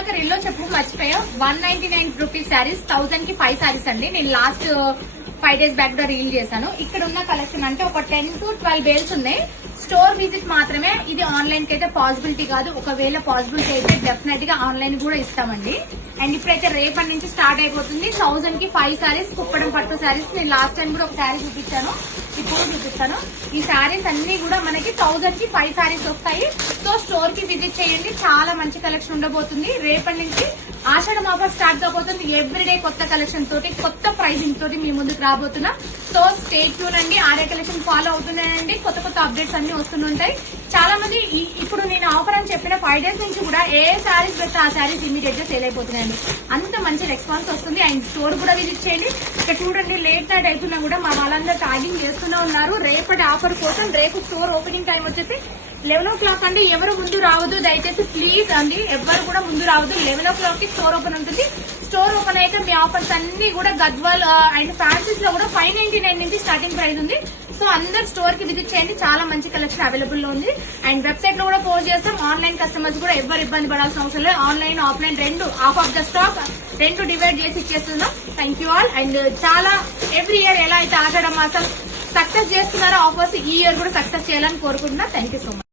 ఇందాక రీల్ లో చెప్పు మర్చిపోయా 199 రూపీస్ శారీస్ 1000 కి 5 శారీస్ అండి. నేను లాస్ట్ 5 days బ్యాక్ లో రీల్ చేశాను. ఇక్కడ ఉన్న కలెక్షన్ అంటే ఒక 10 to 12 బేల్స్ ఉన్నాయి. స్టోర్ విజిట్ మాత్రమే, ఇది ఆన్లైన్ కి అయితే పాసిబిలిటీ కాదు. ఒకవేళ పాసిబిలిటీ అయితే డెఫినెట్ గా ఆన్లైన్ కూడా ఇస్తామండి. అండ్ ఇప్పుడైతే రేపటి నుంచి స్టార్ట్ అయిపోతుంది. 1000 కి 5 శారీస్ కుప్పడం పట్టు శారీస్. నేను లాస్ట్ టైం కూడా ఒక శారీ చూపించాను, ఇప్పుడు చూపిస్తాను. ఈ శారీస్ అన్ని కూడా మనకి 1000 కి 5 శారీస్ వస్తాయి. సో స్టోర్ కి విజిట్ చేయండి, చాలా మంచి కలెక్షన్ ఉండబోతుంది. రేపటి నుంచి ఆషాఢం ఆఫర్ స్టార్ట్ కాబోతుంది. ఎవ్రీడే కొత్త కలెక్షన్ తోటి, కొత్త ప్రైజింగ్ తోటి మీ ముందుకు రాబోతున్నా. సో స్టే ట్యూన్ అండి, ఆర్య కలెక్షన్ ఫాలో అవుతున్నాయండి. కొత్త కొత్త అప్డేట్స్ అన్ని వస్తుంటాయి. చాలా మంది ఇప్పుడు నేను ఆఫర్ అని చెప్పిన 5 days నుంచి కూడా ఏ శారీస్ పెడితే ఆ శారీస్ ఇమీడియట్ గా సేల్ అయిపోతున్నాయండి. అంత మంచి రెస్పాన్స్ వస్తుంది. అండ్ స్టోర్ కూడా విజిట్ చేయండి. ఇక్కడ చూడండి, లేట్ నైట్ అవుతున్నా కూడా మా వాళ్ళందరూ ట్యాగింగ్ చేస్తూనే ఉన్నారు. రేపటి ఆఫర్ కోసం రేపు స్టోర్ ఓపెనింగ్ టైం వచ్చేసి 11 o'clock అండి. ఎవరు ముందు రావద్దు దయచేసి ప్లీజ్ అండి, ఎవరు కూడా ముందు రావద్దు. 11 o'clock కి స్టోర్ ఓపెన్ ఉంటుంది. స్టోర్ ఓపెన్ అయ్యాక మీ ఆఫర్స్ అన్ని కూడా గద్వాల్ అండ్ ఫ్యాన్సీస్ లో కూడా 599 నుంచి స్టార్టింగ్ ప్రైస్ ఉంది. సో అందరు స్టోర్ కి విజిట్ చేయండి, చాలా మంచి కలెక్షన్ అవైలబుల్ లో ఉంది. అండ్ వెబ్సైట్ లో కూడా పోస్ట్ చేస్తాం. ఆన్లైన్ కస్టమర్స్ కూడా ఎవరు ఇబ్బంది పడాల్సిన అవసరం లేదు. ఆన్లైన్ ఆఫ్లైన్ రెండు హాఫ్ ఆఫ్ ద స్టాక్ రెండు డివైడ్ చేసి ఇచ్చేస్తున్నాం. Thank you all. అండ్ చాలా ఎవ్రీ ఇయర్ ఎలా అయితే ఆషాఢ మాసం సక్సెస్ చేస్తున్నారో ఆఫర్స్ ఈ ఇయర్ కూడా సక్సెస్ చేయాలని కోరుకుంటున్నా. Thank you so much.